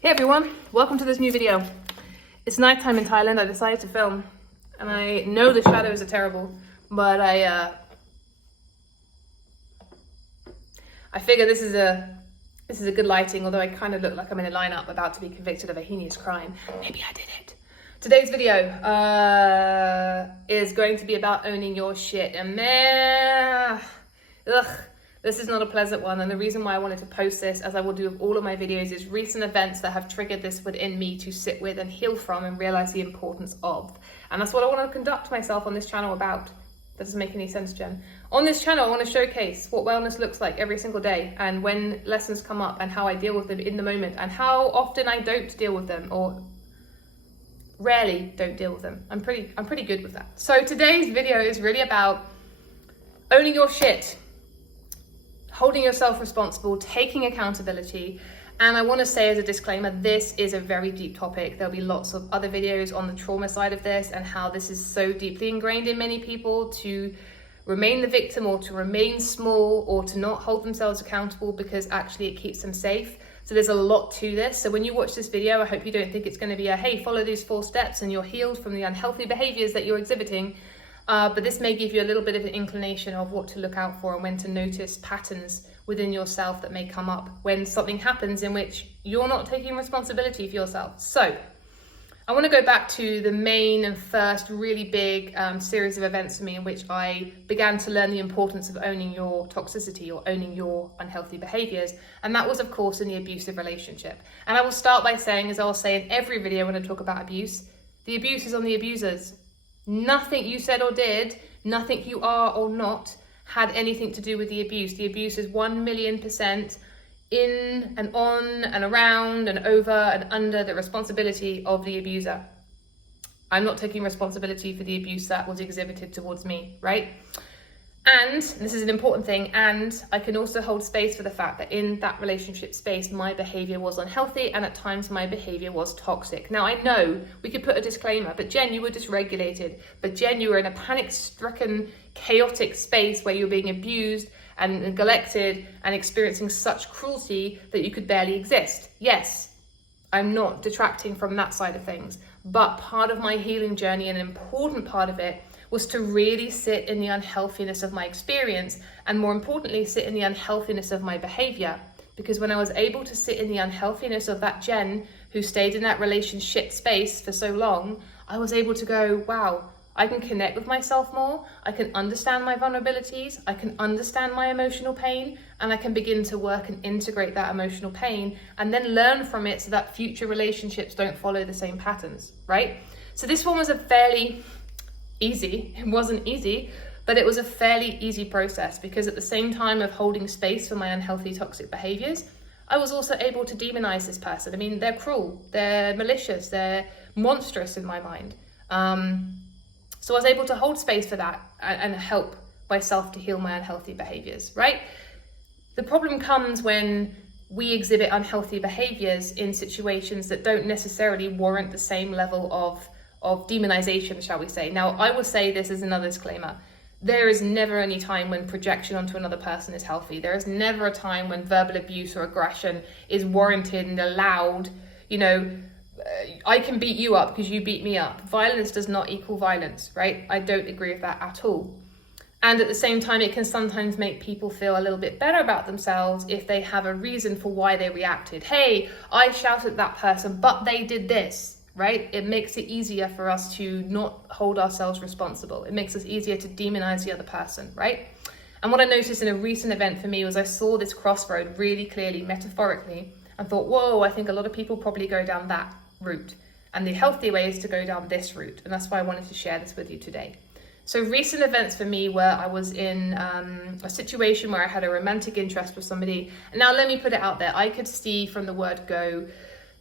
Hey everyone, welcome to this new video. It's nighttime in Thailand. I decided to film, and I know the shadows are terrible, but I figure this is a good lighting, although I kind of look like I'm in a lineup about to be convicted of a heinous crime. Maybe I did it. Today's video is going to be about owning your shit, and this is not a pleasant one, and the reason why I wanted to post this, as I will do with all of my videos, is recent events that have triggered this within me to sit with and heal from and realize the importance of. And that's what I want to conduct myself on this channel about. That doesn't make any sense, Jen. On this channel, I want to showcase what wellness looks like every single day, and when lessons come up and how I deal with them in the moment, and how often I don't deal with them, or rarely don't deal with them. I'm pretty good with that. So today's video is really about owning your shit, holding yourself responsible, taking accountability. And I want to say as a disclaimer, this is a very deep topic. There'll be lots of other videos on the trauma side of this and how this is so deeply ingrained in many people to remain the victim, or to remain small, or to not hold themselves accountable because actually it keeps them safe. So there's a lot to this. So when you watch this video, I hope you don't think it's going to be a, hey, follow these 4 steps and you're healed from the unhealthy behaviors that you're exhibiting. But this may give you a little bit of an inclination of what to look out for and when to notice patterns within yourself that may come up when something happens in which you're not taking responsibility for yourself. So I want to go back to the main and first really big series of events for me in which I began to learn the importance of owning your toxicity or owning your unhealthy behaviors. And that was, of course, in the abusive relationship. And I will start by saying, as I'll say in every video when I talk about abuse, the abuse is on the abusers. Nothing you said or did, nothing you are or not had anything to do with the abuse. The abuse is 1,000,000% in and on and around and over and under the responsibility of the abuser. I'm not taking responsibility for the abuse that was exhibited towards me, right? And this is an important thing, and I can also hold space for the fact that in that relationship space, my behavior was unhealthy, and at times my behavior was toxic. Now, I know we could put a disclaimer, but Jen, you were dysregulated. But Jen, you were in a panic-stricken, chaotic space where you were being abused and neglected and experiencing such cruelty that you could barely exist. Yes, I'm not detracting from that side of things, but part of my healing journey, and an important part of it, was to really sit in the unhealthiness of my experience, and more importantly, sit in the unhealthiness of my behavior. Because when I was able to sit in the unhealthiness of that Jen who stayed in that relationship space for so long, I was able to go, wow, I can connect with myself more, I can understand my vulnerabilities, I can understand my emotional pain, and I can begin to work and integrate that emotional pain and then learn from it so that future relationships don't follow the same patterns, right? So this one was a fairly easy. It wasn't easy, but it was a fairly easy process, because at the same time of holding space for my unhealthy, toxic behaviors, I was also able to demonize this person. I mean, they're cruel, they're malicious, they're monstrous in my mind. So I was able to hold space for that and help myself to heal my unhealthy behaviors, right? The problem comes when we exhibit unhealthy behaviors in situations that don't necessarily warrant the same level of demonization, shall we say. Now, I will say this as another disclaimer. There is never any time when projection onto another person is healthy. There is never a time when verbal abuse or aggression is warranted and allowed. You know, I can beat you up because you beat me up. Violence does not equal violence, right? I don't agree with that at all. And at the same time, it can sometimes make people feel a little bit better about themselves if they have a reason for why they reacted. Hey, I shouted at that person, but they did this. Right? It makes it easier for us to not hold ourselves responsible. It makes us easier to demonize the other person, right? And what I noticed in a recent event for me was I saw this crossroad really clearly, metaphorically, and thought, whoa, I think a lot of people probably go down that route. And the healthy way is to go down this route. And that's why I wanted to share this with you today. So recent events for me where I was in a situation where I had a romantic interest with somebody. And now let me put it out there. I could see from the word go,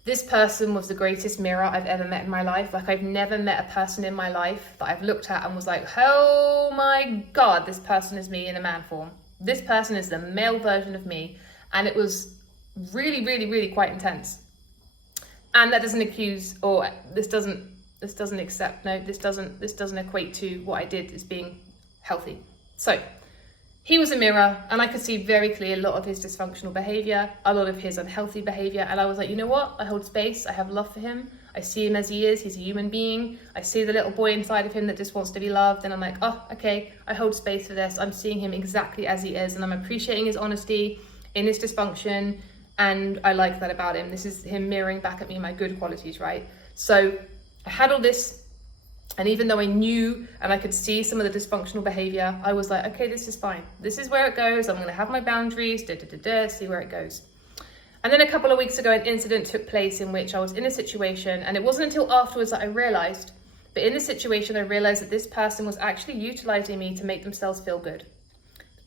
this person was the greatest mirror I've ever met in my life. Like, I've never met a person in my life that I've looked at and was like, oh my God, this person is me in a man form. This person is the male version of me. And it was really, really, really quite intense. And that doesn't accuse, or this doesn't equate to what I did as being healthy. So he was a mirror, and I could see very clearly a lot of his dysfunctional behavior, a lot of his unhealthy behavior. And I was like, you know what? I hold space. I have love for him. I see him as he is. He's a human being. I see the little boy inside of him that just wants to be loved. And I'm like, oh, okay, I hold space for this. I'm seeing him exactly as he is. And I'm appreciating his honesty in his dysfunction. And I like that about him. This is him mirroring back at me my good qualities, right? So I had all this. And even though I knew and I could see some of the dysfunctional behavior, I was like, okay, this is fine. This is where it goes. I'm going to have my boundaries, see where it goes. And then a couple of weeks ago, an incident took place in which I was in a situation, and it wasn't until afterwards that I realized, but in the situation, I realized that this person was actually utilizing me to make themselves feel good.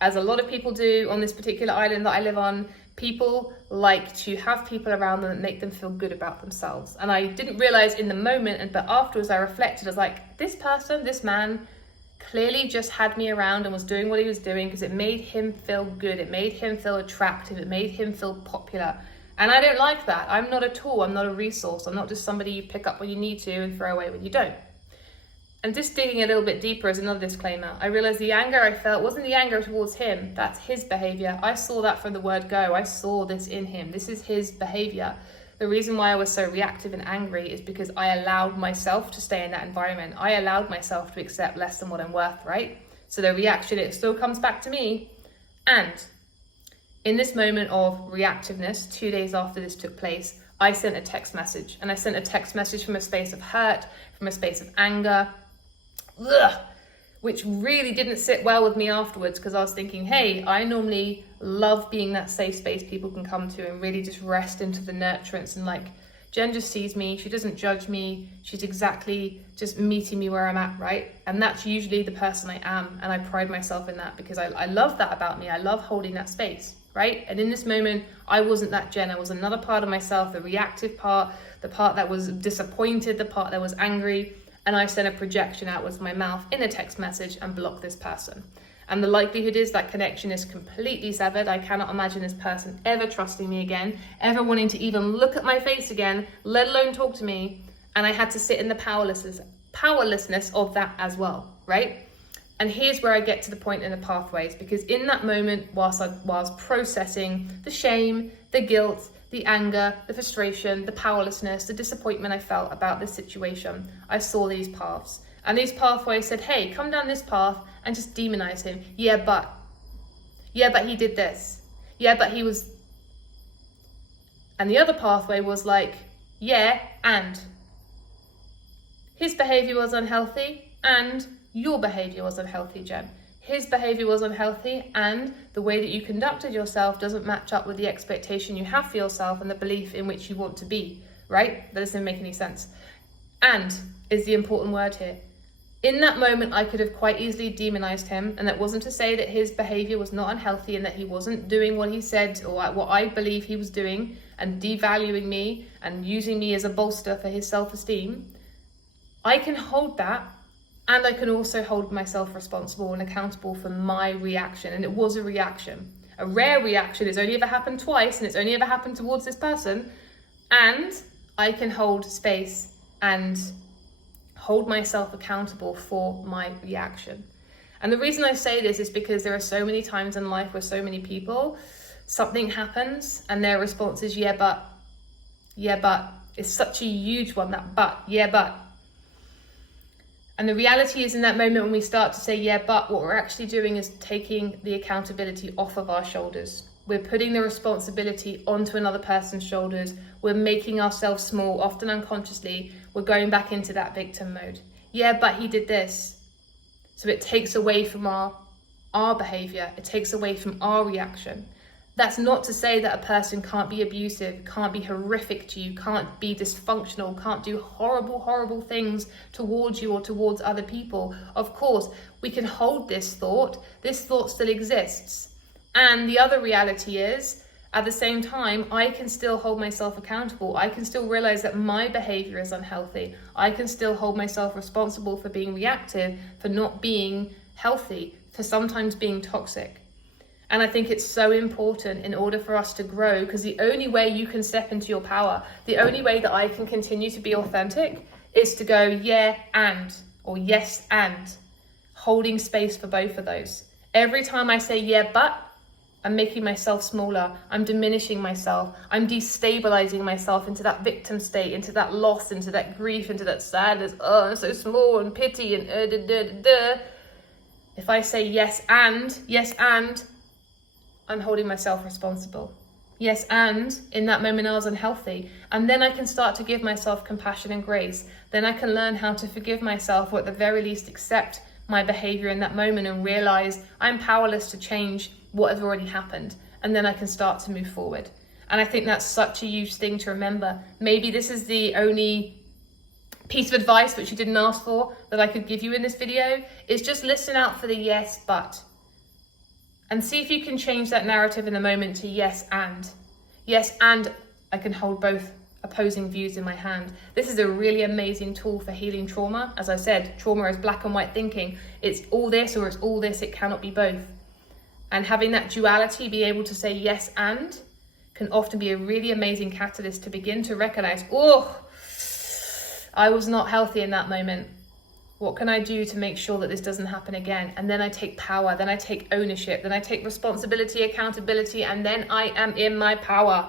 As a lot of people do on this particular island that I live on, people like to have people around them that make them feel good about themselves. And I didn't realize in the moment, but afterwards I reflected, I was like, this person, this man, clearly just had me around and was doing what he was doing because it made him feel good. It made him feel attractive. It made him feel popular. And I don't like that. I'm not a tool. I'm not a resource. I'm not just somebody you pick up when you need to and throw away when you don't. And just digging a little bit deeper is another disclaimer. I realized the anger I felt wasn't the anger towards him. That's his behavior. I saw that from the word go. I saw this in him. This is his behavior. The reason why I was so reactive and angry is because I allowed myself to stay in that environment. I allowed myself to accept less than what I'm worth, right? So the reaction, it still comes back to me. And in this moment of reactiveness, 2 days after this took place, I sent a text message. And I sent a text message from a space of hurt, from a space of anger, which really didn't sit well with me afterwards, because I was thinking, hey, I normally love being that safe space people can come to and really just rest into the nurturance, and like, Jen just sees me, she doesn't judge me, she's exactly just meeting me where I'm at, right? And that's usually the person I am, and I pride myself in that because I love that about me. I love holding that space, right? And in this moment, I wasn't that Jen. I was another part of myself, the reactive part, the part that was disappointed, the part that was angry. And I sent a projection outwards of my mouth in a text message and blocked this person. And the likelihood is that connection is completely severed. I cannot imagine this person ever trusting me again, ever wanting to even look at my face again, let alone talk to me. And I had to sit in the powerlessness of that as well, right? And here's where I get to the point in the pathways, because in that moment, whilst I was processing the shame, the guilt, the anger, the frustration, the powerlessness, the disappointment I felt about this situation, I saw these paths. And these pathways said, hey, come down this path and just demonize him. Yeah, but he did this. Yeah, but he was... And the other pathway was like, yeah, and his behavior was unhealthy and your behavior was unhealthy, Jen. His behavior was unhealthy and the way that you conducted yourself doesn't match up with the expectation you have for yourself and the belief in which you want to be, right? That doesn't make any sense. And is the important word here. In that moment, I could have quite easily demonized him, and that wasn't to say that his behavior was not unhealthy and that he wasn't doing what he said or what I believe he was doing and devaluing me and using me as a bolster for his self-esteem. I can hold that. And I can also hold myself responsible and accountable for my reaction. And it was a reaction. A rare reaction. It's only ever happened twice, and it's only ever happened towards this person. And I can hold space and hold myself accountable for my reaction. And the reason I say this is because there are so many times in life where so many people, something happens and their response is, yeah, but. It's such a huge one, that but, yeah, but. And the reality is in that moment when we start to say, yeah, but, what we're actually doing is taking the accountability off of our shoulders. We're putting the responsibility onto another person's shoulders. We're making ourselves small, often unconsciously. We're going back into that victim mode. Yeah, but he did this. So it takes away from our behavior. It takes away from our reaction. That's not to say that a person can't be abusive, can't be horrific to you, can't be dysfunctional, can't do horrible, horrible things towards you or towards other people. Of course, we can hold this thought. This thought still exists. And the other reality is, at the same time, I can still hold myself accountable. I can still realize that my behavior is unhealthy. I can still hold myself responsible for being reactive, for not being healthy, for sometimes being toxic. And I think it's so important in order for us to grow, because the only way you can step into your power, the only way that I can continue to be authentic is to go, yeah, and, or yes, and, holding space for both of those. Every time I say, yeah, but, I'm making myself smaller. I'm diminishing myself. I'm destabilizing myself into that victim state, into that loss, into that grief, into that sadness. Oh, I'm so small, and pity, and If I say yes and, I'm holding myself responsible. Yes, and in that moment I was unhealthy. And then I can start to give myself compassion and grace. Then I can learn how to forgive myself, or at the very least accept my behavior in that moment and realize I'm powerless to change what has already happened. And then I can start to move forward. And I think that's such a huge thing to remember. Maybe this is the only piece of advice which you didn't ask for that I could give you in this video, is just listen out for the yes, but. And see if you can change that narrative in the moment to yes, and. Yes, and I can hold both opposing views in my hand. This is a really amazing tool for healing trauma. As I said, trauma is black and white thinking. It's all this or it's all this. It cannot be both. And having that duality, be able to say yes and, can often be a really amazing catalyst to begin to recognize, oh, I was not healthy in that moment. What can I do to make sure that this doesn't happen again? And then I take power, then I take ownership, then I take responsibility, accountability, and then I am in my power.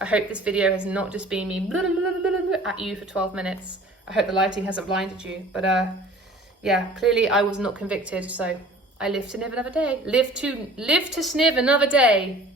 I hope this video has not just been me blah, blah, blah, blah, blah, at you for 12 minutes. I hope the lighting hasn't blinded you. But yeah, clearly I was not convicted, so I live to live another day. Live to sniv another day.